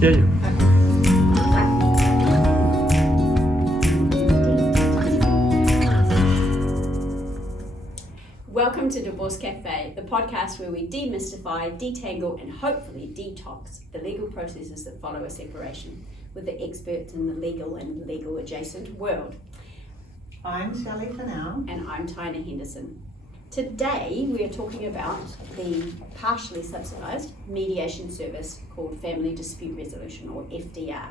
hear you. Welcome to Divorce Cafe, the podcast where we demystify, detangle, and hopefully detox the legal processes that follow a separation with the experts in the legal and legal adjacent world. I'm Shelley Fennell. And I'm Tina Henderson. Today we are talking about the partially subsidised mediation service called Family Dispute Resolution, or FDR.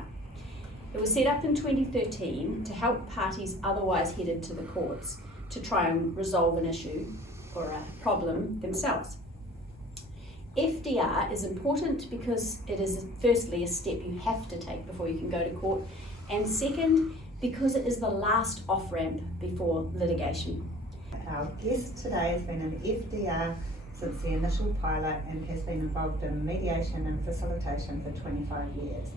It was set up in 2013 to help parties otherwise headed to the courts to try and resolve an issue or a problem themselves. FDR is important because it is firstly a step you have to take before you can go to court, and second, because it is the last off-ramp before litigation. Our guest today has been an FDR since the initial pilot and has been involved in mediation and facilitation for 25 years.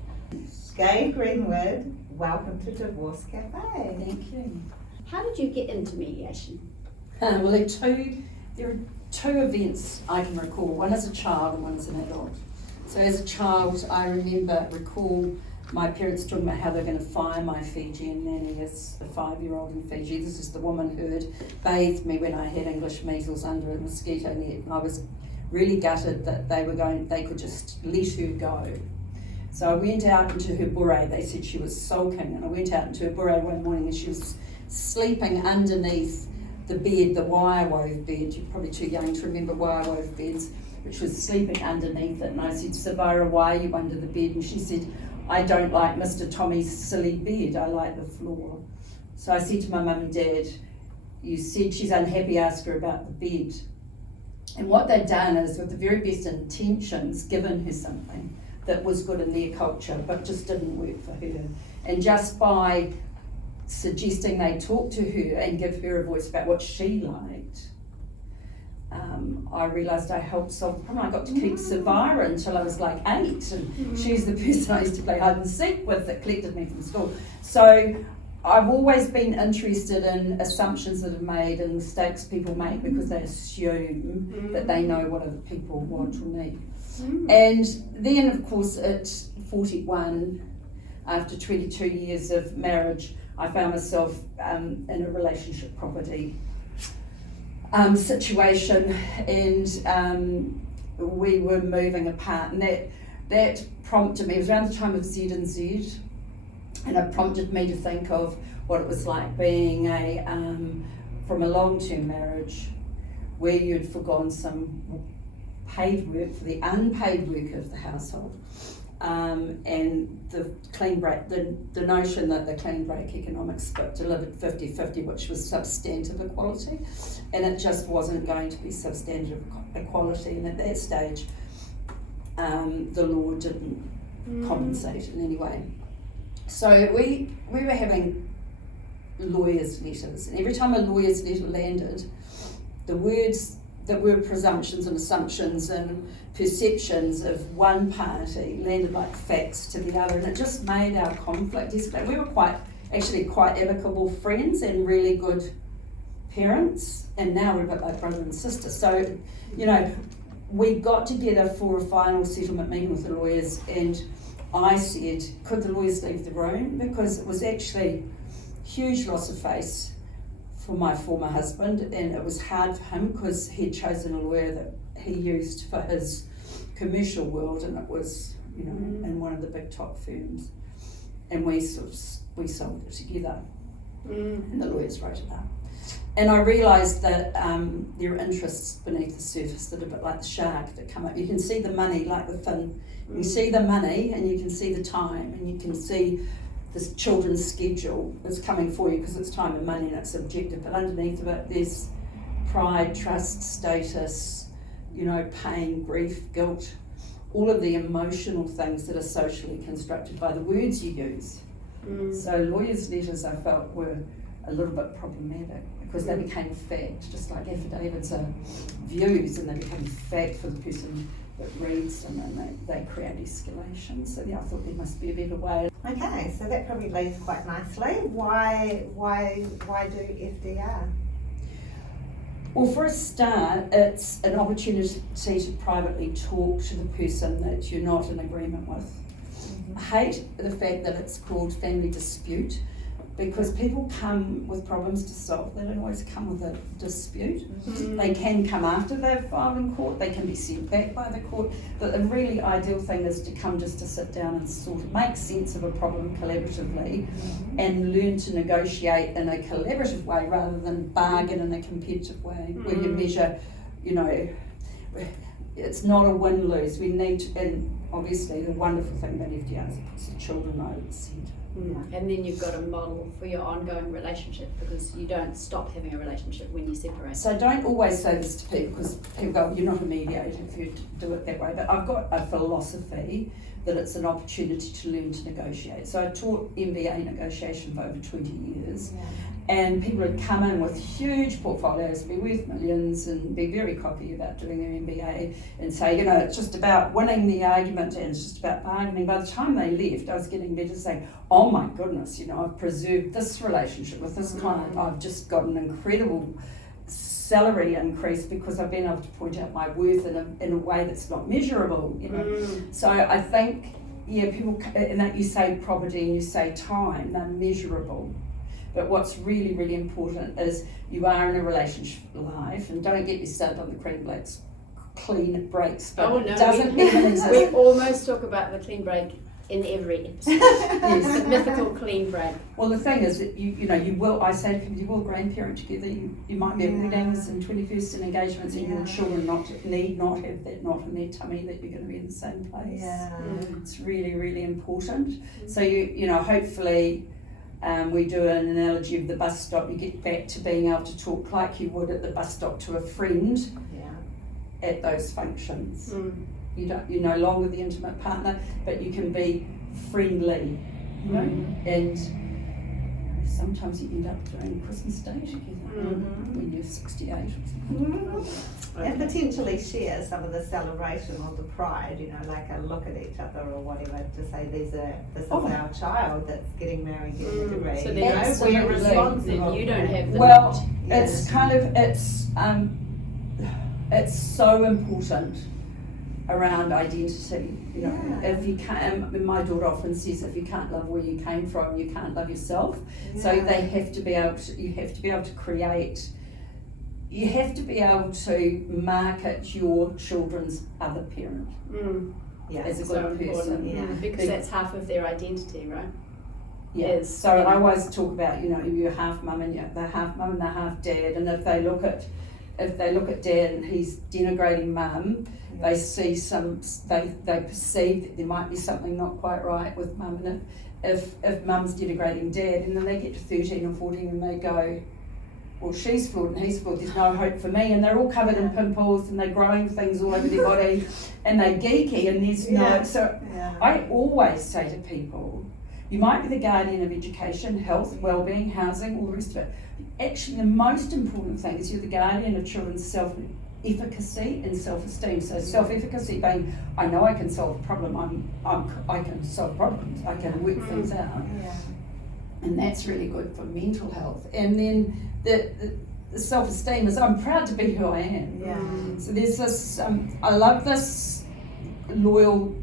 Gaye Greenwood, welcome to Divorce Cafe. Thank you. How did you get into mediation? Well, there are two events I can recall. One as a child and one as an adult. So as a child, I recall my parents talking about how they're going to fire my Fijian nanny as a 5-year-old in Fiji. This is the woman who had bathed me when I had English measles under a mosquito net. And I was really gutted that they could just let her go. So I went out into her bure. They said she was sulking, and I went out into her bure one morning and she was sleeping underneath the bed, the wire wove bed. You're probably too young to remember wire wove beds, which was sleeping underneath it. And I said, Savira, why are you under the bed? And she said, I don't like Mr. Tommy's silly bed, I like the floor. So I said to my mum and dad, you said she's unhappy, ask her about the bed. And what they'd done is, with the very best intentions, given her something that was good in their culture, but just didn't work for her. And just by suggesting they talk to her and give her a voice about what she liked, I realised I helped solve the problem. I got to keep Savira until I was like 8, and she's the person I used to play hide and seek with that collected me from school. So I've always been interested in assumptions that are made and mistakes people make because they assume that they know what other people want or need. And then, of course, at 41, after 22 years of marriage, I found myself in a relationship property situation, and we were moving apart, and that prompted me. It was around the time of Z&Z, and it prompted me to think of what it was like being from a long-term marriage where you'd forgone some paid work for the unpaid work of the household. And the clean break, the notion that the clean break economics delivered 50-50, which was substantive equality, and it just wasn't going to be substantive equality. And at that stage, the law didn't compensate in any way. So we were having lawyers' letters, and every time a lawyer's letter landed, the words that were presumptions and assumptions and perceptions of one party landed like facts to the other, and it just made our conflict escalate. We were quite amicable friends and really good parents, and now we're a bit like brother and sister. So, we got together for a final settlement meeting with the lawyers, and I said, could the lawyers leave the room? Because it was actually a huge loss of face for my former husband, and it was hard for him because he'd chosen a lawyer that he used for his commercial world, and it was, in one of the big top firms, and we sold it together, and the lawyers wrote it up. And I realised that there are interests beneath the surface that are a bit like the shark that come up. You can see the money like the fin. You see the money, and you can see the time, and you can see this children's schedule is coming for you because it's time and money and it's subjective, but underneath of it there's pride, trust, status, pain, grief, guilt, all of the emotional things that are socially constructed by the words you use. So lawyers' letters, I felt, were a little bit problematic because they became fact, just like affidavits are views, and they become fact for the person that reads them, and they create escalation. So I thought there must be a better way. Okay, so that probably leads quite nicely. Why do FDR? Well, for a start, it's an opportunity to privately talk to the person that you're not in agreement with. hate the fact that it's called family dispute, because people come with problems to solve. They don't always come with a dispute. They can come after they've filed in court, they can be sent back by the court, but the really ideal thing is to come just to sit down and sort of make sense of a problem collaboratively and learn to negotiate in a collaborative way rather than bargain in a competitive way where you measure, you know, it's not a win-lose. We need to, and obviously the wonderful thing about FDR is it puts the children right at the centre. And then you've got a model for your ongoing relationship, because you don't stop having a relationship when you separate. So I don't always say this to people, because people go, you're not a mediator if you do it that way, but I've got a philosophy that it's an opportunity to learn to negotiate. So I taught MBA negotiation for over 20 years, and people would come in with huge portfolios, be worth millions, and be very cocky about doing their MBA, and say, you know, it's just about winning the argument and it's just about bargaining. By the time they left, I was getting letters saying, oh my goodness, you know, I've preserved this relationship with this client, I've just got an incredible salary increase because I've been able to point out my worth in a way that's not measurable, you know. So I think, yeah, people, and that you say property and you say time, they're measurable. But what's really, really important is you are in a relationship life, and don't get me started on the clean breaks, but it doesn't even exist. We almost talk about the clean break in every episode. Yes, the mythical clean break. Well, the thing is that you know, you will, I say to people, you will grandparent together, you might be at weddings and 21st and engagements, and your children need not have that knot in their tummy that you're going to be in the same place. It's really, really important. So you know, hopefully we do an analogy of the bus stop, you get back to being able to talk like you would at the bus stop to a friend at those functions. You're no longer the intimate partner, but you can be friendly, you know, and sometimes you end up doing Christmas Day together when you're 68 or something. And potentially share some of the celebration or the pride, you know, like a look at each other or whatever, to say this is our child that's getting married, getting a degree. So then we're responsive, you don't have the well, it's kind of, it's so important around identity, you know. If you can't, my daughter often says, if you can't love where you came from, you can't love yourself. So they have to be able to, you have to be able to create, you have to be able to market your children's other parent as a good person. Because that's half of their identity, right? So I always talk about, you know, you're half mum and they're half mum and they're half dad, and if they look at dad and he's denigrating mum, they see they perceive that there might be something not quite right with mum, and if mum's denigrating dad, and then they get to 13 or 14 and they go, well, she's flawed and he's flawed, there's no hope for me, and they're all covered in pimples and they're growing things all over their body and they're geeky and there's I always say to people, you might be the guardian of education, health, well-being, housing, all the rest of it. Actually, the most important thing is you're the guardian of children's self-efficacy and self-esteem. So self-efficacy being, I know I can solve a problem, I can solve problems, I can work things out. And that's really good for mental health. And then the self-esteem is, I'm proud to be who I am. So there's this, I love this Loyal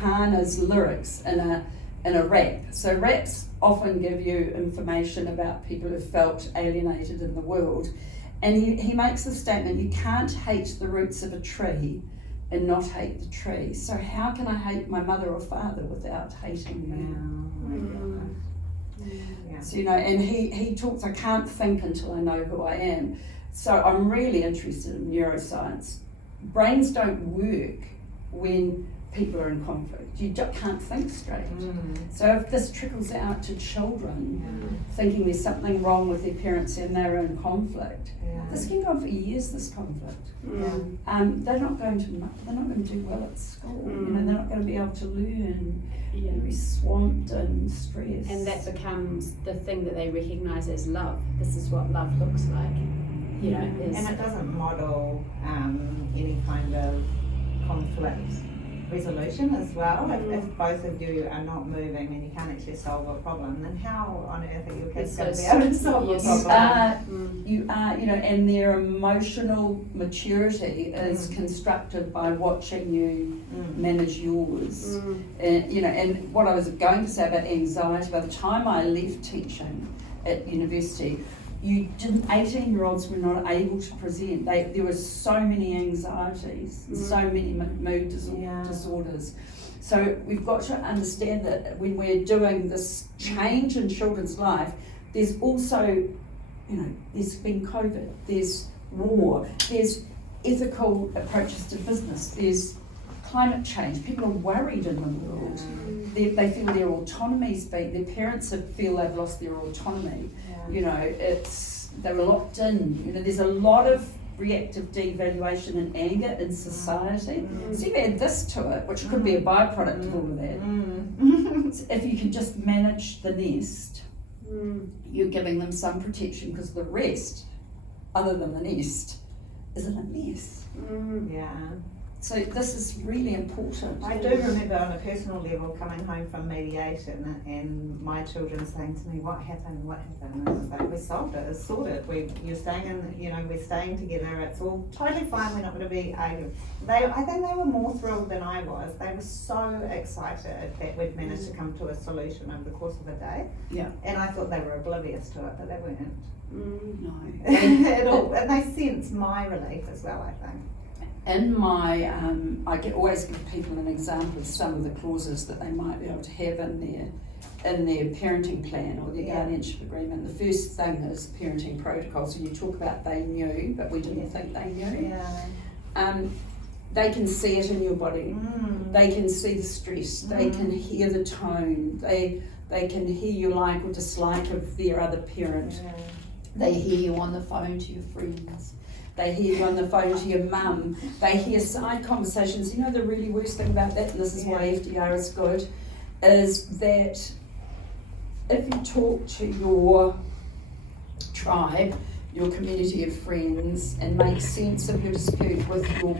Kana's lyrics in a rap. So raps often give you information about people who felt alienated in the world. And he makes the statement, you can't hate the roots of a tree and not hate the tree. So how can I hate my mother or father without hating them? So, you know, and he talks, I can't think until I know who I am. So I'm really interested in neuroscience. Brains don't work when people are in conflict. You can't think straight. So if this trickles out to children thinking there's something wrong with their parents and they're in conflict, this can go on for years, this conflict. They're not going to do well at school. You know, they're not going to be able to learn. They're be swamped and stressed. And that becomes the thing that they recognise as love. This is what love looks like. You know, and it doesn't model any kind of conflict resolution as well. If both of you are not moving and you can't actually solve a problem, then how on earth are your kids going to be able to solve a problem? You are, and their emotional maturity is constructed by watching you manage yours. And what I was going to say about anxiety, by the time I left teaching at university, 18-year-olds were not able to present. There were so many anxieties, so many mood disorders. So we've got to understand that when we're doing this change in children's life, there's also, there's been COVID, there's war, there's ethical approaches to business, there's climate change. People are worried in the world. They feel their autonomy's their parents feel they've lost their autonomy. They were locked in. There's a lot of reactive devaluation and anger in society. So you add this to it, which could be a byproduct of all of that. So if you can just manage the nest, you're giving them some protection, because the rest, other than the nest, is in a mess. So this is really important. I do remember on a personal level coming home from mediation and my children saying to me, what happened? And I was like, we solved it, it's sorted. You're staying in, we're staying together, it's all totally fine, we're not going to be angry. I think they were more thrilled than I was. They were so excited that we'd managed to come to a solution over the course of a day. And I thought they were oblivious to it, but they weren't. No. And they sense my relief as well, I think. In my, I always give people an example of some of the clauses that they might be able to have in their parenting plan or their guardianship agreement. The first thing is parenting protocols. When you talk about they knew, but we didn't think they knew. They can see it in your body. They can see the stress. They can hear the tone. They can hear your like or dislike of their other parent. They hear you on the phone to your friends. They hear you on the phone to your mum. They hear side conversations. The really worst thing about that, and this is why FDR is good, is that if you talk to your tribe, your community of friends, and make sense of your dispute with your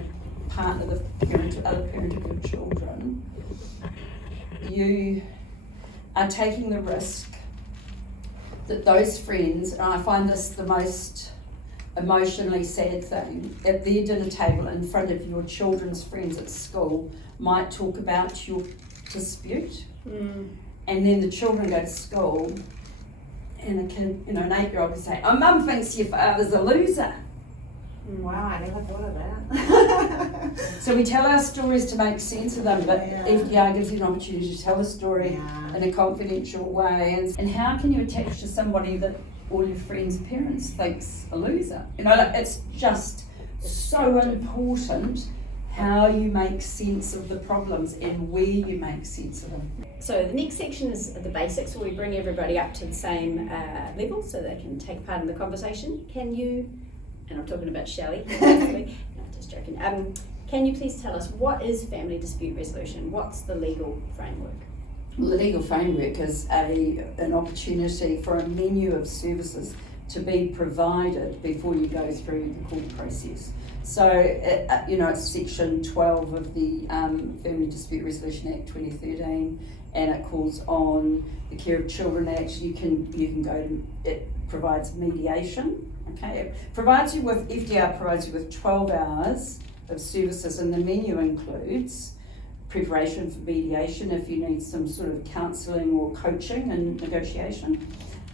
partner, the other parent of your children, you are taking the risk that those friends, and I find this the most emotionally sad thing, at their dinner table in front of your children's friends at school, might talk about your dispute, and then the children go to school and a kid, an 8-year-old can say, oh, mum thinks your father's a loser. Wow, I never thought of that. So we tell our stories to make sense of them, but FDR gives you an opportunity to tell the story in a confidential way. And how can you attach to somebody that all your friends' parents thinks a loser? It's just so important how you make sense of the problems and where you make sense of them. So the next section is the basics, where we bring everybody up to the same level so they can take part in the conversation. Can you, and I'm talking about Shelley, no, just joking. Can you please tell us, what is family dispute resolution? What's the legal framework? Well, the legal framework is an opportunity for a menu of services to be provided before you go through the court process. So, it's section 12 of the Family Dispute Resolution Act 2013, and it calls on the Care of Children Act. You can go to, it provides mediation. Okay, FDR provides you with 12 hours of services, and the menu includes preparation for mediation if you need some sort of counselling or coaching and negotiation.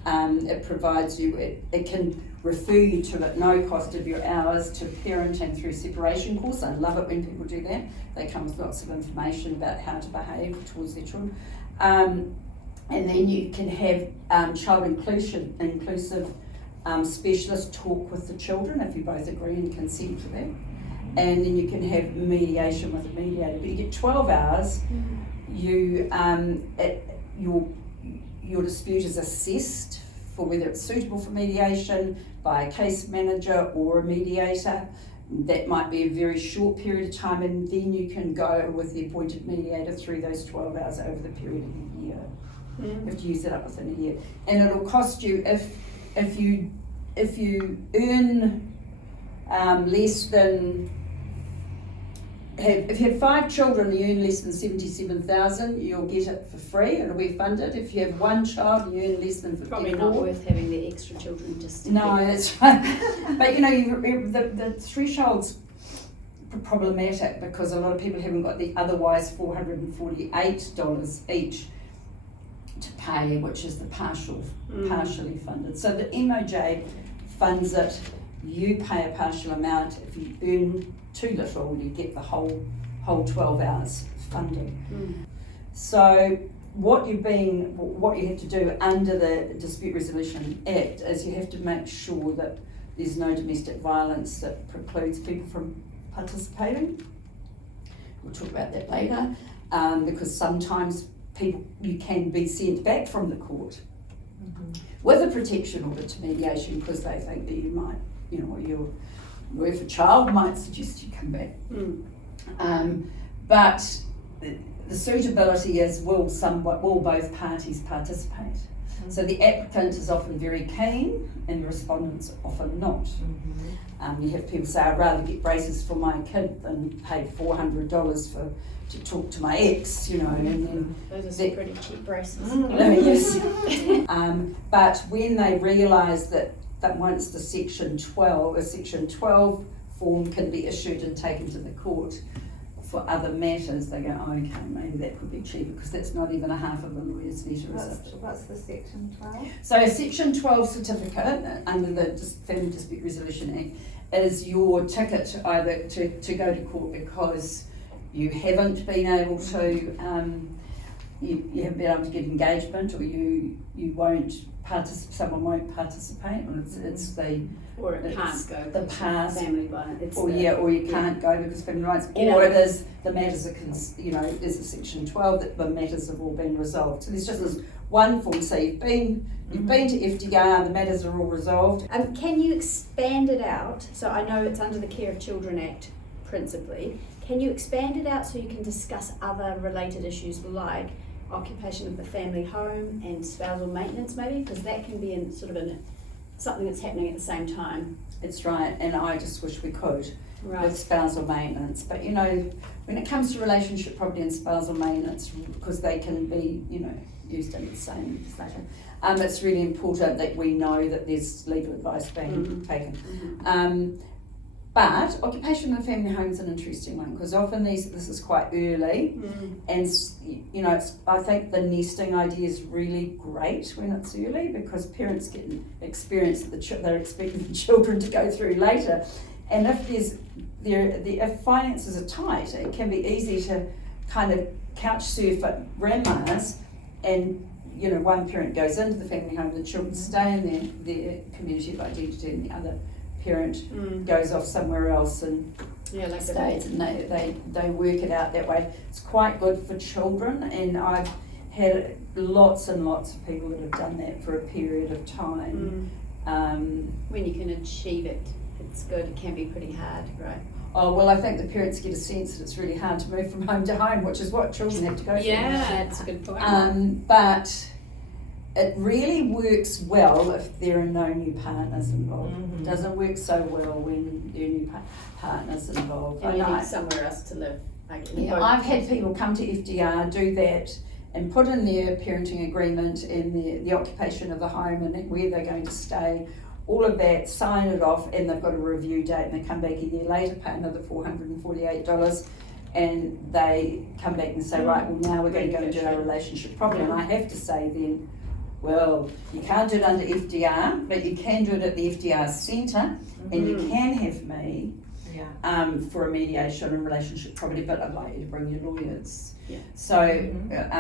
It provides you, it can refer you to, at no cost of your hours, to parenting through separation course. I love it when people do that. They come with lots of information about how to behave towards their children. And then you can have child inclusive specialist talk with the children if you both agree and consent to that. And then you can have mediation with a mediator. But you get 12 hours. Your dispute is assessed for whether it's suitable for mediation by a case manager or a mediator. That might be a very short period of time, and then you can go with the appointed mediator through those 12 hours over the period of a year. You have to use it up within a year. And it'll cost you, if you earn less than if you have 5 children and you earn less than 77,000, you'll get it for free. It'll be funded. If you have 1 child and you earn less than 54, Probably not worth having the extra children just to no, get- that's right. But you know, the threshold's problematic because a lot of people haven't got the otherwise $448 each to pay, which is the partially funded. So the MOJ funds it. You pay a partial amount. If you earn too little, you get the whole 12 hours funding. So what you have to do under the Dispute Resolution Act is you have to make sure that there's no domestic violence that precludes people from participating. We'll talk about that later, because sometimes you can be sent back from the court with a protection order to mediation because they think that you might, or if a child might suggest you come back. But the suitability is will both parties participate? So the applicant is often very keen and the respondent's often not. You have people say, I'd rather get braces for my kid than pay $400 to talk to my ex, and then Those are some pretty cheap braces. yes. But when they realise that once the Section 12 form can be issued and taken to the court for other matters, they go, oh, okay, maybe that could be cheaper because that's not even a half of a lawyer's letter, is it? What's the Section 12? So a Section 12 certificate under the Family Dispute Resolution Act is your ticket either to go to court because you haven't been able to, you haven't been able to get engagement, or you won't participate. Someone won't participate, or it's the Or it can't go the because past, family violence. or you can't go because family rights, or it is the matters are there's a Section 12 that the matters have all been resolved. So there's just this one form. So you've been to FDR, the matters are all resolved. Can you expand it out? So I know it's under the Care of Children Act principally. Can you expand it out so you can discuss other related issues like occupation of the family home and spousal maintenance maybe? Because that can be something that's happening at the same time. It's right, and I just wish we could Right. with spousal maintenance. But when it comes to relationship property and spousal maintenance, because they can be, used in the same legislation, it's really important that we know that there's legal advice being taken. But occupation of family home is an interesting one because often this is quite early, and I think the nesting idea is really great when it's early because parents get experience that they're expecting the children to go through later, and if finances are tight, it can be easy to kind of couch surf at grandma's, and one parent goes into the family home, the children stay in their community of identity, and the other parent goes off somewhere else and stays, and they work it out that way. It's quite good for children, and I've had lots and lots of people that have done that for a period of time. When you can achieve it, it's good. It can be pretty hard, right? Oh, well, I think the parents get a sense that it's really hard to move from home to home, which is what children have to go through. Yeah, that's a good point. But it really works well if there are no new partners involved. It doesn't work so well when there are new partners involved. And you need somewhere else to live. I've had people come to FDR, do that, and put in their parenting agreement and the occupation of the home and where they're going to stay, all of that, sign it off, and they've got a review date, and they come back a year later, pay another $448, and they come back and say, right, well, now we're going to go and do our relationship properly. And I have to say then, well, you can't do it under FDR, but you can do it at the FDR Centre, and you can have me for a mediation and relationship property, but I'd like you to bring your lawyers. So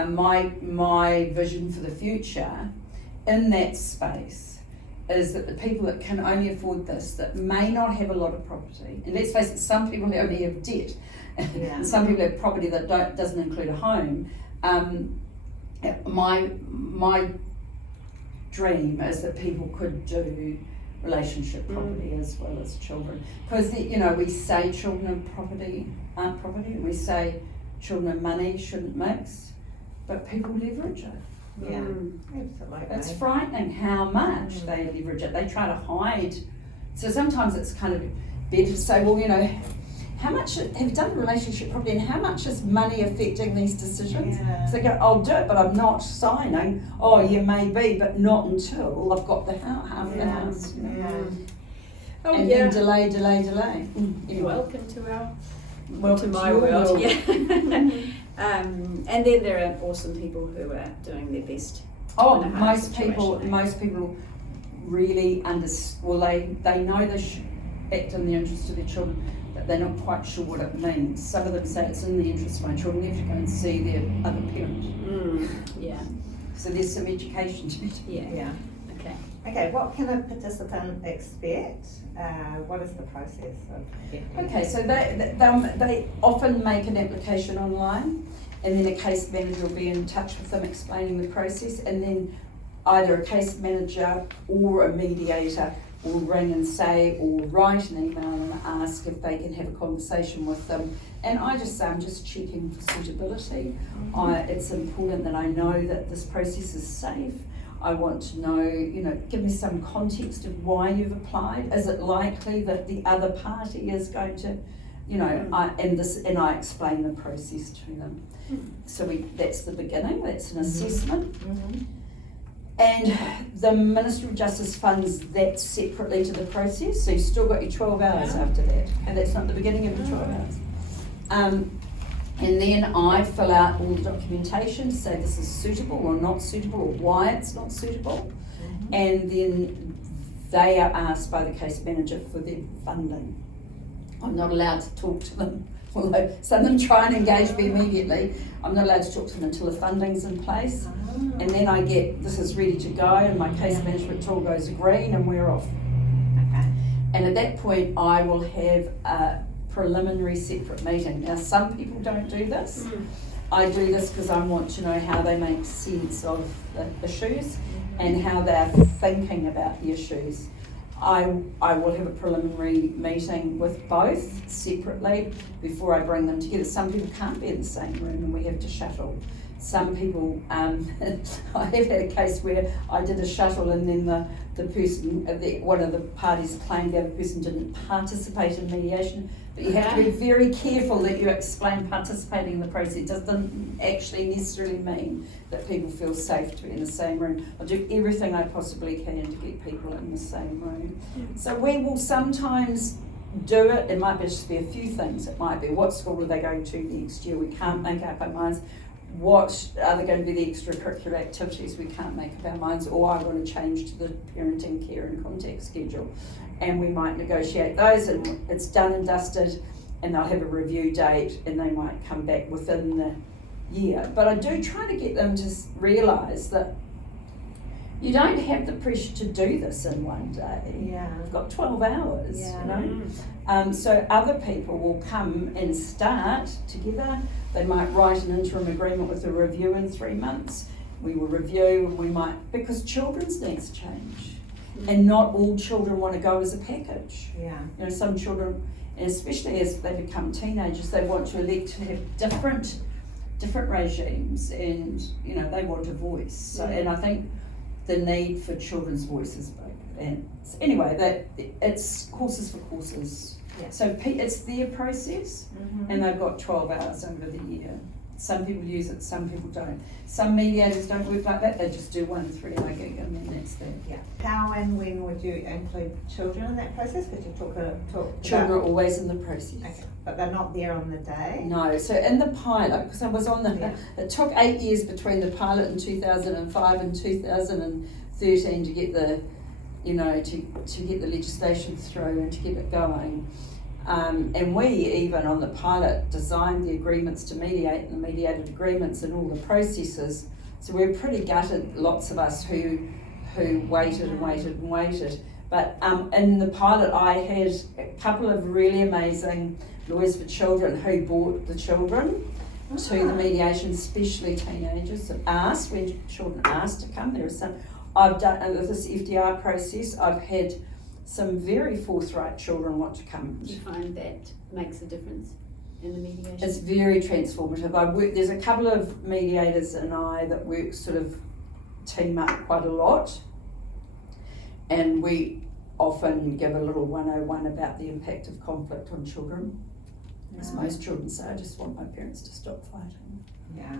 my vision for the future in that space is that the people that can only afford this, that may not have a lot of property, and let's face it, some people only have debt, and some people have property that doesn't include a home. My dream is that people could do relationship property as well as children, because we say children and property aren't property, we say children and money shouldn't mix, but people leverage it. Yeah, absolutely. It's frightening how much they leverage it. They try to hide. So sometimes it's kind of better to say, well, how much have you done the relationship properly, and how much is money affecting these decisions? Yeah. So they go, I'll do it, but I'm not signing. Oh, you may be, but not until I've got the half of the house. You know? Yeah. Oh, And yeah. then delay. You're Anyway. welcome to our Welcome to to my your world. world. Yeah. And then there are awesome people who are doing their best. Oh, in a hard most people really they know they should act in the interest of their children, but they're not quite sure what it means. Some of them say it's in the interest of my children, they have to go and see their other parent. Yeah. So there's some education to it. Yeah. Yeah. Okay. Okay, what can a participant expect? What is the process of FDR? Okay, so they often make an application online, and then a case manager will be in touch with them explaining the process, and then either a case manager or a mediator will ring and say, or write an email and ask if they can have a conversation with them. And I just say, I'm just checking for suitability. It's important that I know that this process is safe. I want to know, give me some context of why you've applied. Is it likely that the other party is going to, and I explain the process to them. So that's the beginning, that's an assessment. And the Ministry of Justice funds that separately to the process, so you've still got your 12 hours after that, and that's not the beginning of the 12 hours. And then I fill out all the documentation to say this is suitable or not suitable, or why it's not suitable. And then they are asked by the case manager for their funding. I'm not allowed to talk to them, although some of them try and engage me immediately. I'm not allowed to talk to them until the funding's in place. And then I get, this is ready to go, and my case management tool goes green and we're off. And at that point I will have a preliminary separate meeting. Now some people don't do this. I do this because I want to know how they make sense of the issues and how they're thinking about the issues. I will have a preliminary meeting with both separately before I bring them together. Some people can't be in the same room and we have to shuttle. Some people, I have had a case where I did a shuttle and then the person, one of the parties claimed the other person didn't participate in mediation. But you have to be very careful that you explain participating in the process. It doesn't actually necessarily mean that people feel safe to be in the same room. I'll do everything I possibly can to get people in the same room. So we will sometimes do it. It might just be a few things. It might be what school are they going to next year? We can't make up our minds. What are they going to be the extracurricular activities? We can't make up our minds, or I'm going to change to the parenting, care and contact schedule. And we might negotiate those and it's done and dusted, and they'll have a review date and they might come back within the year. But I do try to get them to realise that you don't have the pressure to do this in one day. You've got 12 hours, so other people will come and start together. They might write an interim agreement with a review in 3 months. We will review and we might, because children's needs change. And not all children want to go as a package. Some children, and especially as they become teenagers, they want to elect to have different regimes, and they want a voice. So, and I think the need for children's voices big. And anyway, that it's courses for courses. So it's their process, and they've got 12 hours over the year. Some people use it, some people don't. Some mediators don't work like that, they just do 1 3-hour gig and then that's that. How and when would you include children in that process? Could you talk Children are always in the process. Okay, but they're not there on the day? No, so in the pilot, because I was on it took 8 years between the pilot in 2005 and 2013 to get the, to get the legislation through and to get it going. And we even on the pilot designed the agreements to mediate and the mediated agreements and all the processes. So we're pretty gutted, lots of us who waited and waited and waited. But in the pilot I had a couple of really amazing lawyers for children who brought the children to the mediation, especially teenagers, that asked, when children asked to come. There are some, I've done this FDR process, I've had some very forthright children want to come. Do you find that makes a difference in the mediation? It's very transformative. There's a couple of mediators and I that work sort of team up quite a lot, and we often give a little 101 about the impact of conflict on children. As most children say, I just want my parents to stop fighting. Yeah.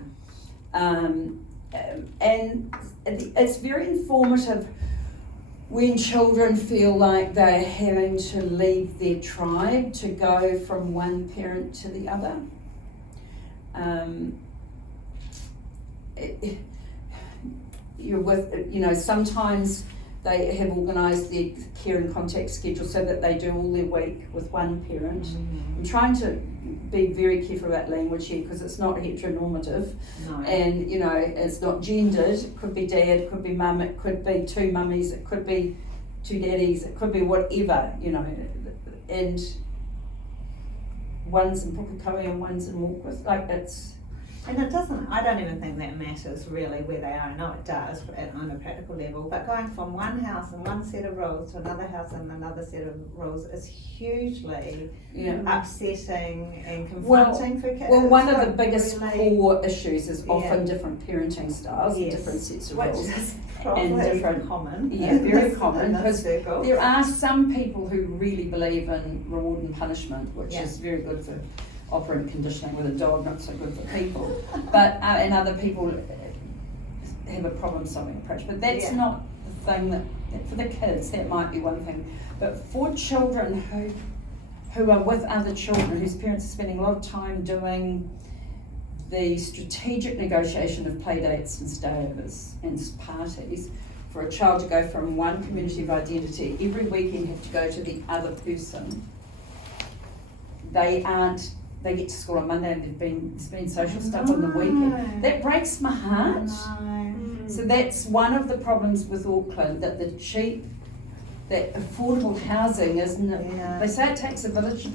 And it's very informative when children feel like they're having to leave their tribe to go from one parent to the other. You're with, sometimes they have organised their care and contact schedule so that they do all their week with one parent. I'm trying to be very careful about language here because it's not heteronormative, and it's not gendered. It could be dad, it could be mum, it could be two mummies, it could be two daddies, it could be whatever, and one's in Pukekohe and one's in Warkworth. And it doesn't, I don't even think that matters really where they are. I know it does on a practical level, but going from one house and one set of rules to another house and another set of rules is hugely upsetting and confronting for kids. Well, one of the biggest core issues is often different parenting styles and different sets of rules. Which is probably common. Yeah, very common, because there are some people who really believe in reward and punishment, which is very good for operant conditioning with a dog, not so good for people. But and other people have a problem-solving approach. But that's not the thing that for the kids. That might be one thing. But for children who are with other children whose parents are spending a lot of time doing the strategic negotiation of play dates and stayovers and parties, for a child to go from one community of identity every weekend have to go to the other person. They get to school on Monday and there's been social stuff on the weekend. That breaks my heart. So that's one of the problems with Auckland, that that affordable housing isn't. They say it takes a village to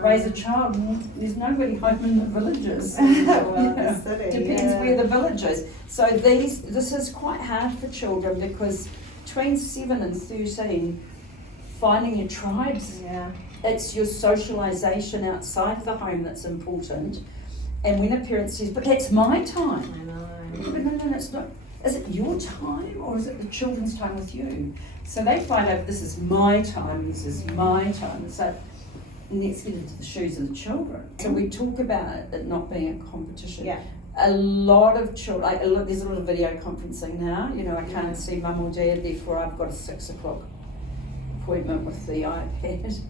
raise a child, and there's nobody home in the villages. Depends where the village is. So this is quite hard for children because between 7 and 13, finding your tribes. It's your socialisation outside of the home that's important. And when a parent says, but that's my time. No, it's not. Is it your time or is it the children's time with you? So they find out this is my time, this is my time. So let's get into the shoes of the children. So we talk about it not being a competition. A lot of children, there's a lot of video conferencing now. I can't see mum or dad, therefore I've got a 6 o'clock appointment with the iPad.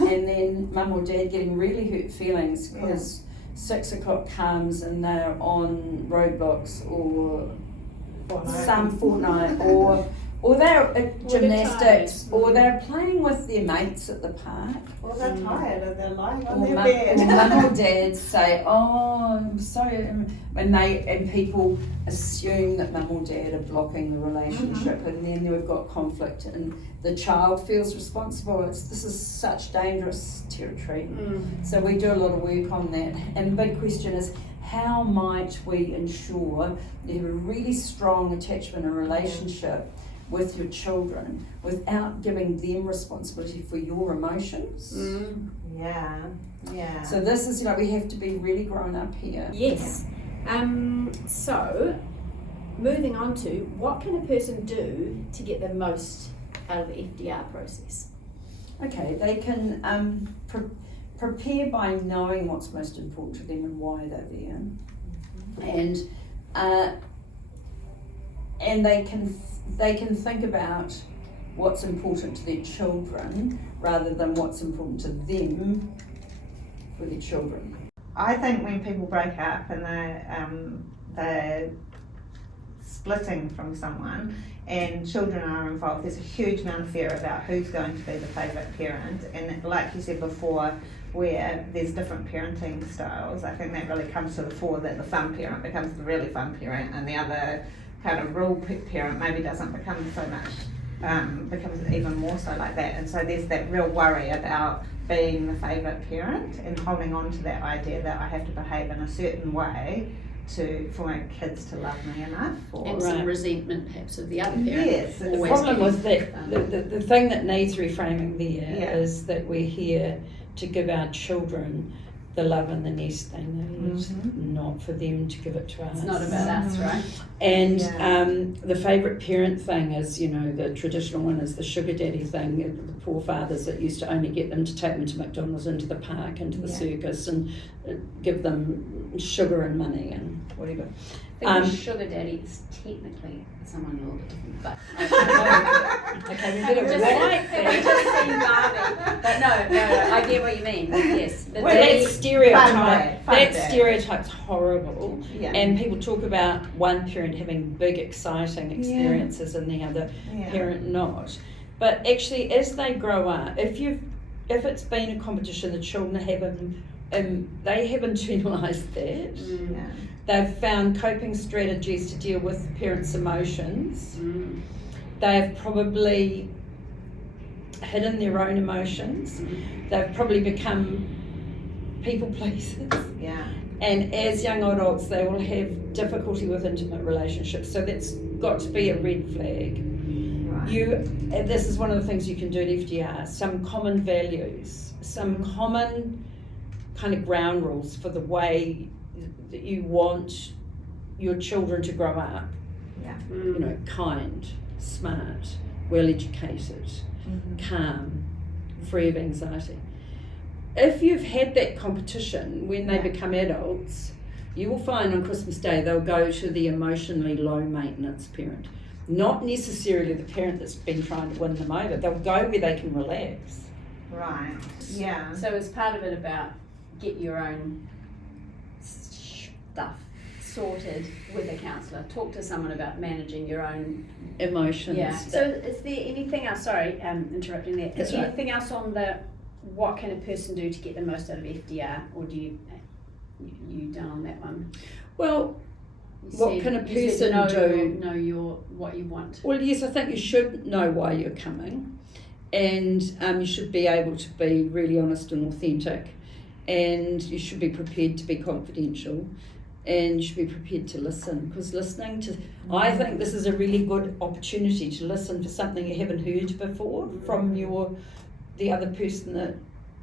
And then mum or dad getting really hurt feelings because 6 o'clock comes and they're on Roblox or some Fortnite or they're at gymnastics or they're playing with their mates at the park. Or they're tired and they're lying on their bed. Or mum or dad say, I'm sorry, and people assume that mum or dad are blocking the relationship, and then we've got conflict and the child feels responsible. This is such dangerous territory. So we do a lot of work on that. And the big question is, how might we ensure you have a really strong attachment and relationship with your children without giving them responsibility for your emotions? So this is, we have to be really grown up here. Yes. So, moving on to, what can a person do to get the most out of the FDR process? Okay, they can prepare by knowing what's most important to them and why they're there, and they can think about what's important to their children rather than what's important to them for their children. I think when people break up and they're splitting from someone and children are involved, there's a huge amount of fear about who's going to be the favourite parent, and like you said before, where there's different parenting styles, I think that really comes to the fore, that the fun parent becomes the really fun parent and the other kind of rule parent maybe doesn't become so much, becomes even more so like that. And so there's that real worry about being the favourite parent and holding on to that idea that I have to behave in a certain way for my kids to love me enough. And some resentment perhaps of the other parent. Yes. The problem with that, the thing that needs reframing there is that we're here to give our children the love and the nest they need, Mhm. not for them to give it to us. It's not about us, right? And Yeah. the favourite parent thing is, you know, the traditional one is the sugar daddy thing, the poor fathers that used to only get them to take them to McDonald's, into the park, into the Yeah. circus, and give them sugar and money and whatever. I think sugar daddy is technically someone a little bit different, but Okay, we better just, write we that. just seen Barbie. But no, I get what you mean. Yes, the Well, daddy. That stereotype, Fun that day. stereotype's horrible. Yeah. And people talk about one parent having big, exciting experiences and the other Yeah. parent not. But actually, as they grow up, if it's been a competition, the children they have internalised that. Mm, Yeah. They've found coping strategies to deal with parents' emotions. mm, They have probably hidden their own emotions. They've probably become people pleasers. Yeah. And as young adults, they will have difficulty with intimate relationships. So that's got to be a red flag. Right. This is one of the things you can do at FDR, some common values, some common kind of ground rules for the way that you want your children to grow up. Yeah. You know, kind, smart, well educated, calm, free of anxiety. If you've had that competition when they Yeah. become adults, you will find on Christmas Day they'll go to the emotionally low maintenance parent. Not necessarily the parent that's been trying to win them over. They'll go where they can relax. Right. Yeah. So is part of it about get your own stuff sorted with a counsellor? Talk to someone about managing your own. Emotions. Yeah. So is there anything else? Sorry, interrupting there. That's Is there right. anything else on the what can a person do to get the most out of FDR, or do you done on that one? Well, You what said- can a you said person do? Know your what you want. Well, yes, I think you should know why you're coming, and you should be able to be really honest and authentic, and you should be prepared to be confidential, and you should be prepared to listen, because listening to, I think this is a really good opportunity to listen for something you haven't heard before from the other person that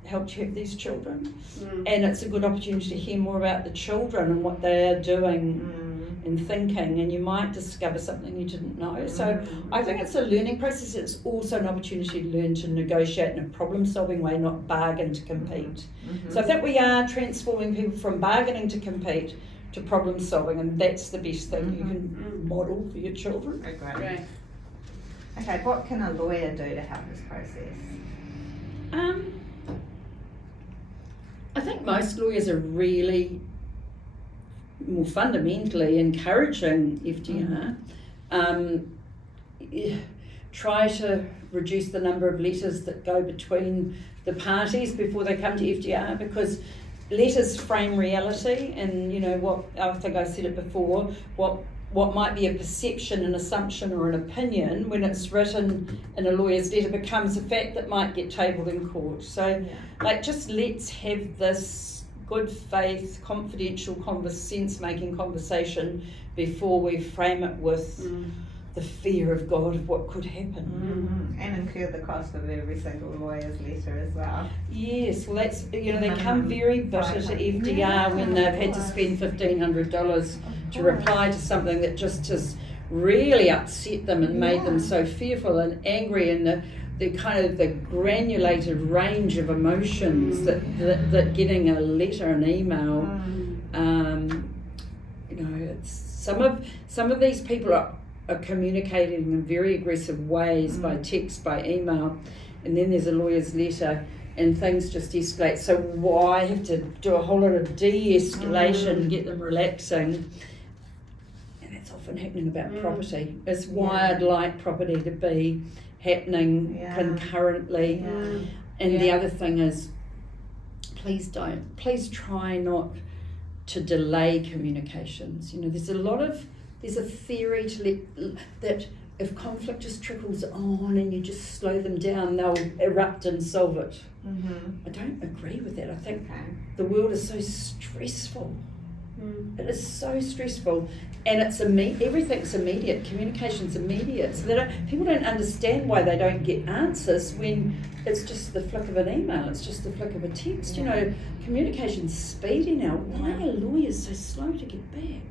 helped you have these children, and it's a good opportunity to hear more about the children and what they are doing and thinking, and you might discover something you didn't know. So I think it's a learning process. It's also an opportunity to learn to negotiate in a problem-solving way, not bargain to compete. So I think we are transforming people from bargaining to compete to problem-solving, and that's the best thing you can model for your children. Great. Right. Okay, what can a lawyer do to help this process? I think most lawyers are really more fundamentally encouraging FDR. Try to reduce the number of letters that go between the parties before they come to FDR, because letters frame reality, and you know what, I think I said it before, what might be a perception, an assumption or an opinion when it's written in a lawyer's letter becomes a fact that might get tabled in court. So like, just let's have this good faith, confidential sense-making conversation before we frame it with the fear of God of what could happen. And incur the cost of every single lawyer's letter as well. Yes, well that's, you know, they come very bitter to FDR when they've had to spend $1,500 to reply to something that just has really upset them and made them so fearful and angry, and the kind of the granulated range of emotions that getting a letter, an email, you know, it's some of these people are communicating in very aggressive ways by text, by email, and then there's a lawyer's letter and things just escalate. So why have to do a whole lot of de-escalation, get them relaxing? And that's often happening about property. It's why I'd like property to be happening concurrently. And the other thing is, please try not to delay communications. You know, there's a theory that if conflict just trickles on and you just slow them down, they'll erupt and solve it. I don't agree with that. I think the world is so stressful It is so stressful, and it's everything's immediate. Communication's immediate, so people don't understand why they don't get answers when it's just the flick of an email. It's just the flick of a text. Communication's speedy now. Why are lawyers so slow to get back?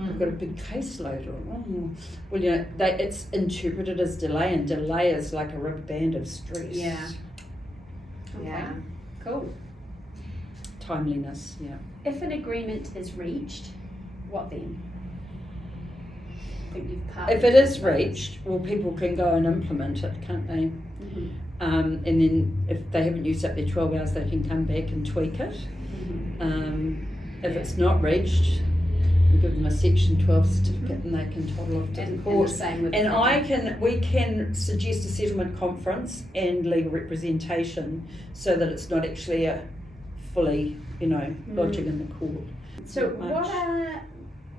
I've got a big caseload on. Well, it's interpreted as delay, and delay is like a rubber band of stress. Yeah. Okay. Yeah. Cool. Timeliness. Yeah. If an agreement is reached, what then? If it is reached, well, people can go and implement it, can't they? And then if they haven't used up their 12 hours, they can come back and tweak it. If it's not reached, we give them a Section 12 certificate and they can toddle off to the court. And we can suggest a settlement conference and legal representation so that it's not actually a fully, lodging in the court. So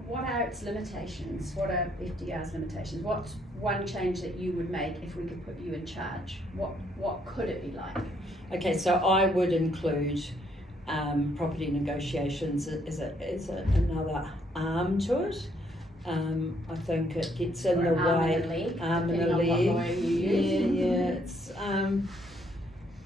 what are its limitations? What are FDR's limitations? What's one change that you would make if we could put you in charge? What could it be like? Okay, so I would include property negotiations as another arm to it. I think it gets in the way. Arm and a leg. Yeah. It's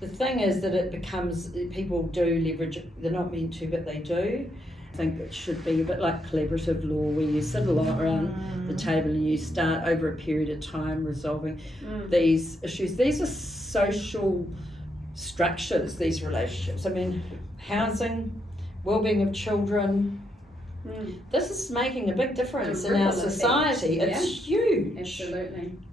the thing is that it becomes, people do leverage it. They're not meant to, but they do. I think it should be a bit like collaborative law, where you sit a lot around the table and you start over a period of time resolving these issues. These are social structures, these relationships. I mean, housing, well-being of children. This is making a big difference in our society. It's huge.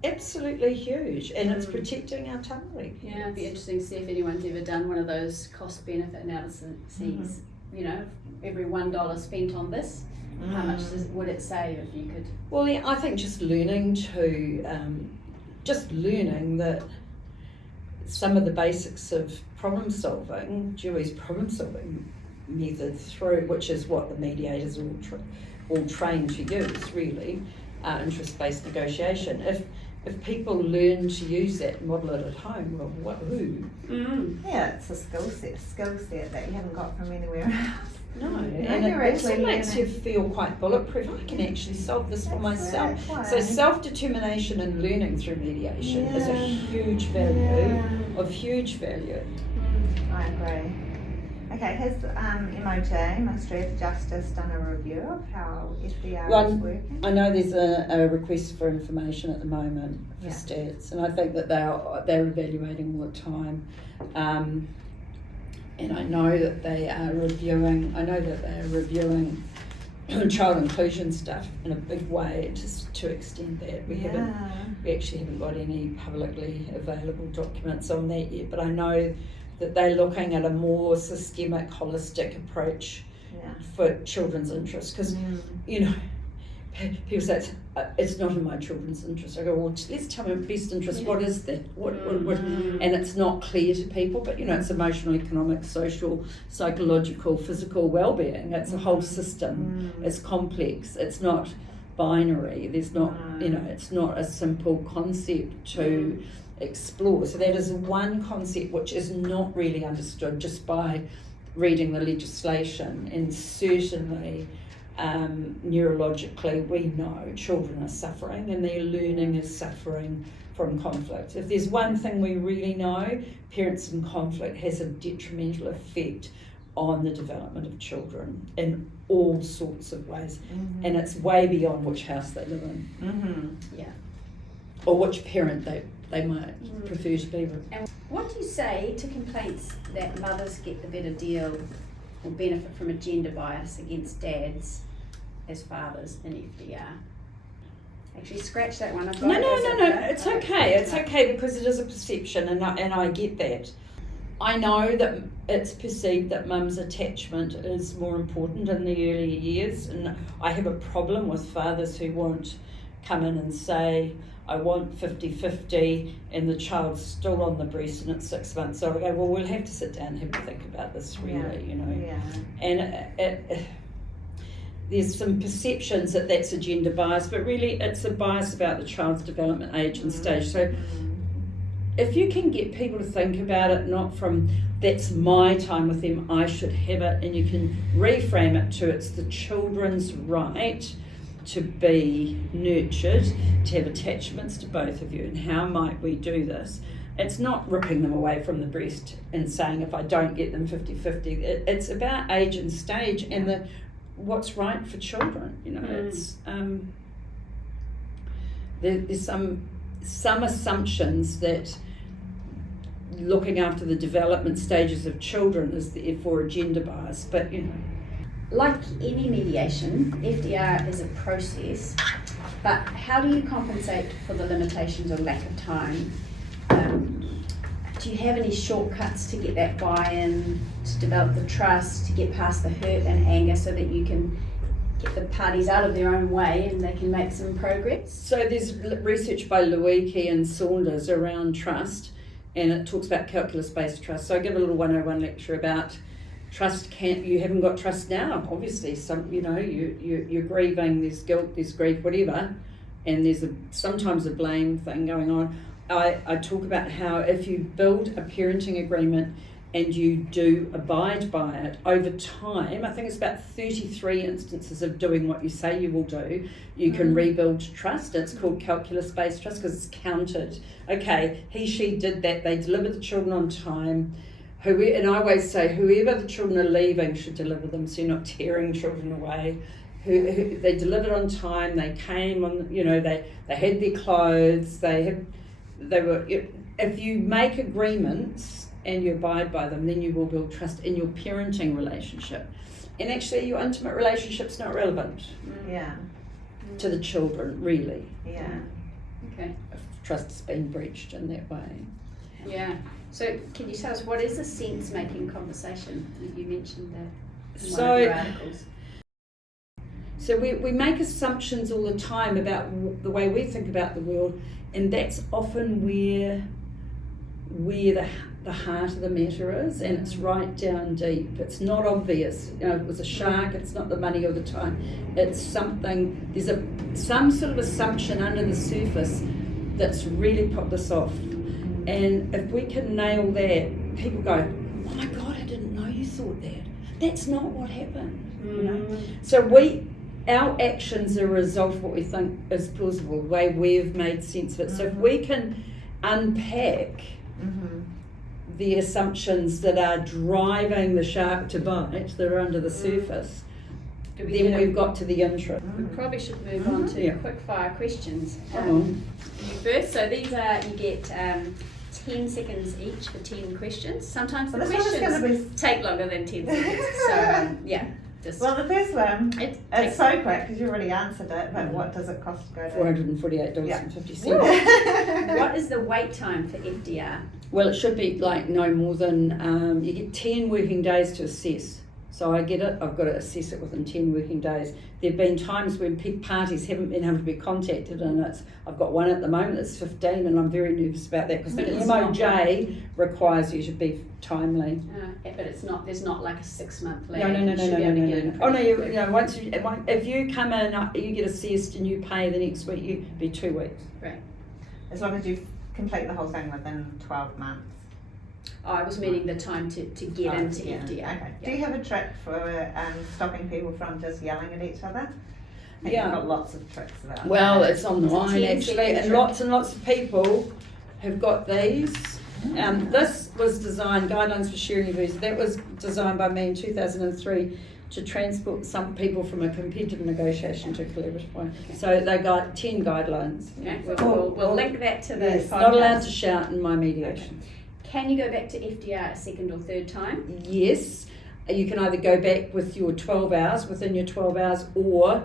Absolutely huge, and it's protecting our family. Yeah, it'd be interesting to see if anyone's ever done one of those cost-benefit analyses. Every $1 spent on this, how much would it save if you could? Well, yeah, I think just learning that some of the basics of problem solving, Dewey's problem solving method which is what the mediators all trained to use, really, interest-based negotiation. If people learn to use that and model it at home, well, who? Yeah, it's a skill set that you haven't got from anywhere else. No, and it also makes you feel quite bulletproof. I can actually solve this for myself. So self-determination and learning through mediation is a huge value, of huge value. I agree. Okay, has MOJ, Ministry of Justice, done a review of how FDR is working? I know there's a request for information at the moment for stats, and I think that they're evaluating all the time. And I know that they are reviewing. Child inclusion stuff in a big way to extend that. We actually haven't got any publicly available documents on that yet, but I know that they're looking at a more systemic, holistic approach for children's interests. Because, people say it's not in my children's interest. I go, well, let's tell them best interest. What is that? What? And it's not clear to people, but it's emotional, economic, social, psychological, physical well-being. It's a whole system. It's complex. It's not binary. There's not, it's not a simple concept to explore. So that is one concept which is not really understood just by reading the legislation, and certainly neurologically we know children are suffering and their learning is suffering from conflict. If there's one thing we really know, parents in conflict has a detrimental effect on the development of children in all sorts of ways, and it's way beyond which house they live in, or which parent they might prefer to be with. And what do you say to complaints that mothers get the better deal or benefit from a gender bias against dads as fathers in FDR? Actually, scratch that one. No. It's okay. It's okay, because it is a perception, and I get that. I know that it's perceived that mum's attachment is more important in the early years, and I have a problem with fathers who won't come in and say, I want 50-50, and the child's still on the breast and it's 6 months old. I go, well, we'll have to sit down and have a think about this, really, And there's some perceptions that that's a gender bias, but really it's a bias about the child's development age and stage. So if you can get people to think about it not from that's my time with them, I should have it, and you can reframe it to it's the children's right to be nurtured, to have attachments to both of you, and how might we do this? It's not ripping them away from the breast and saying if I don't get them 50-50. It's about age and stage and what's right for children. It's there's some assumptions that looking after the development stages of children is therefore a gender bias, but Like any mediation, FDR is a process, but how do you compensate for the limitations or lack of time? Do you have any shortcuts to get that buy-in, to develop the trust, to get past the hurt and anger so that you can get the parties out of their own way and they can make some progress? So there's research by Lewicki and Saunders around trust, and it talks about calculus-based trust. So I give a little 101 lecture about trust. You haven't got trust now, obviously. You're grieving, there's guilt, there's grief, whatever, and there's sometimes a blame thing going on. I talk about how if you build a parenting agreement and you do abide by it over time, I think it's about 33 instances of doing what you say you will do, you can rebuild trust. It's called calculus-based trust because it's counted. Okay, he, she did that, they delivered the children on time. And I always say whoever the children are leaving should deliver them, so you're not tearing children away. Who they delivered on time, they came on, they had their clothes, they were. If you make agreements and you abide by them, then you will build trust in your parenting relationship. And actually your intimate relationship's not relevant to the children, really. Yeah. Okay. If trust's been breached in that way. Yeah. So can you tell us, what is a sense-making conversation? You mentioned that in one of your articles. So we make assumptions all the time about the way we think about the world, and that's often where the heart of the matter is, and it's right down deep. It's not obvious. It was a shark, it's not the money or the time. It's something, there's some sort of assumption under the surface that's really put this off. And if we can nail that, people go, oh my God, I didn't know you thought that. That's not what happened. So our actions are a result of what we think is plausible, the way we've made sense of it. So if we can unpack the assumptions that are driving the shark to bite, that are under the surface, then we've got to the intro. We probably should move on to quick fire questions. You first. So these are, you get 10 seconds each for 10 questions. Sometimes the questions take longer than 10 seconds. So Well, the first one, it's so quick because you already answered it, but what does it cost to go to? $448.50. What is the wait time for FDR? Well, it should be like no more than, you get 10 working days to assess. So I get it, I've got to assess it within 10 working days. There have been times when parties haven't been able to be contacted, and I've got one at the moment that's 15, and I'm very nervous about that because the MOJ requires you to be timely. But it's not, there's not like a 6-month lag. No. Oh no, once if you come in, you get assessed and you pay the next week, you'd be 2 weeks. Right. As long as you complete the whole thing within 12 months. I was meaning the time to get into FDR. Okay. Yeah. Do you have a trick for stopping people from just yelling at each other? You've got lots of tricks about Well, that. it's online actually, and lots of people have got these. This was designed, Guidelines for Sharing Views, that was designed by me in 2003 to transport some people from a competitive negotiation to a collaborative one. So they got 10 guidelines. Okay. We'll link that to the podcast. Not allowed to shout in my mediation. Okay. Can you go back to FDR a second or third time? Yes, you can either go back with your 12 hours, within your 12 hours, or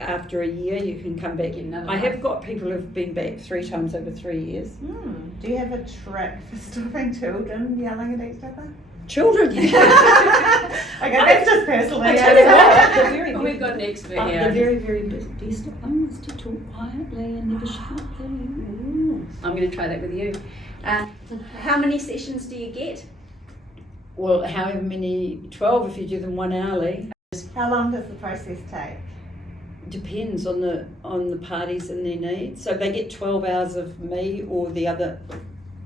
after a year you can come back. I have got people who've been back 3 times over 3 years. Do you have a trick for stopping children yelling at each other? Children, Okay, that's just personal. I tell you what, We've got an expert here. the very, very best of them is to talk quietly and never shout. I'm going to try that with you. How many sessions do you get? Well, however many, 12 if you do them 1 hourly. How long does the process take? depends on the parties and their needs. So they get 12 hours of me or the other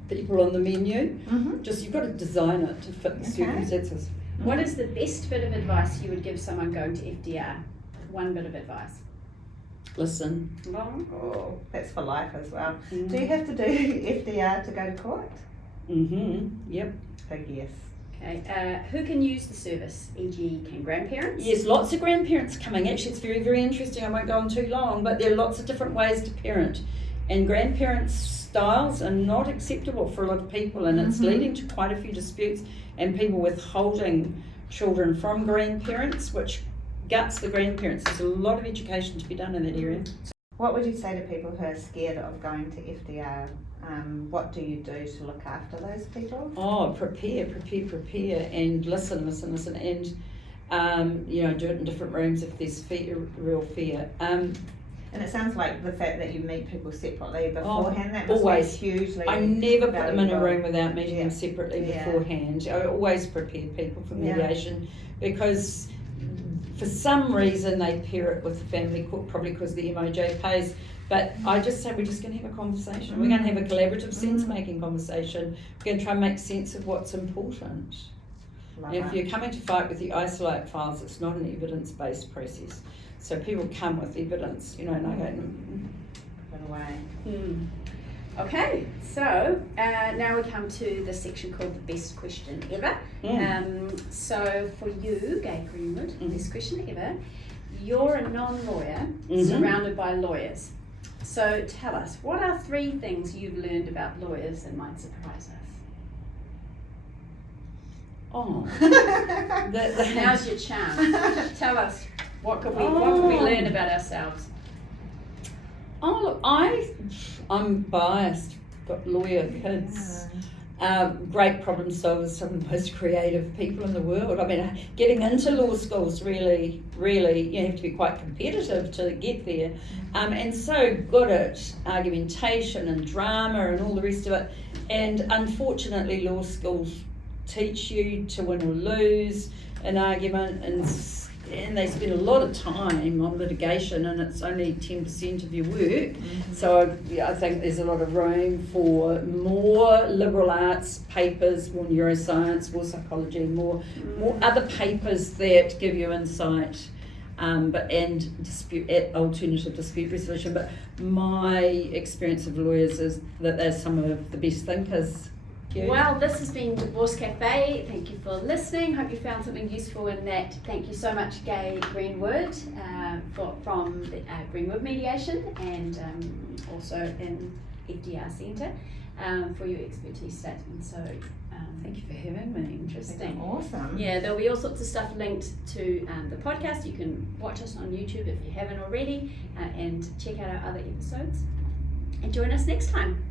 people on the menu. Just you've got to design it to fit the circumstances. What is the best bit of advice you would give someone going to FDR? One bit of advice. Listen. Oh, that's for life as well. Do you have to do FDR to go to court? Yep. Big yes. Okay. Who can use the service? E.g., can grandparents? Yes, lots of grandparents coming. Actually, it's very, very interesting. I won't go on too long, but there are lots of different ways to parent. And grandparents' styles are not acceptable for a lot of people, and it's leading to quite a few disputes and people withholding children from grandparents, which guts the grandparents. There's a lot of education to be done in that area. What would you say to people who are scared of going to FDR? What do you do to look after those people? Oh, prepare, and listen, and do it in different rooms if there's real fear. And it sounds like the fact that you meet people separately beforehand, that must always. be hugely I never put them in a valuable. room without meeting them separately beforehand. I always prepare people for mediation because for some reason they pair it with the family court, probably because the MOJ pays. But I just say we're just going to have a conversation. We're going to have a collaborative sense-making conversation. We're going to try and make sense of what's important. And if you're coming to fight with the isolate files, it's not an evidence-based process. So people come with evidence, and I go, Put away. Okay, so now we come to the section called the best question ever. So for you, Gaye Greenwood, best question ever. You're a non-lawyer surrounded by lawyers. So tell us, what are 3 things you've learned about lawyers that might surprise us? Oh, Now's your chance. Tell us, what could we learn about ourselves? Oh, look, I'm biased. Got lawyer kids. Great problem solvers, some of the most creative people in the world. I mean, getting into law schools really, you have to be quite competitive to get there. And so good at argumentation and drama and all the rest of it. And unfortunately, law schools teach you to win or lose an argument, and they spend a lot of time on litigation, and it's only 10% of your work. So I think there's a lot of room for more liberal arts papers, more neuroscience, more psychology, more other papers that give you insight, and alternative dispute resolution. But my experience of lawyers is that they're some of the best thinkers. Well, this has been Divorce Cafe. Thank you for listening. Hope you found something useful in that. Thank you so much, Gaye Greenwood, from Greenwood Mediation, and also in FDR Centre, for your expertise statement. So thank you for having me. Interesting. Awesome. Yeah, there'll be all sorts of stuff linked to the podcast. You can watch us on YouTube if you haven't already, and check out our other episodes. And join us next time.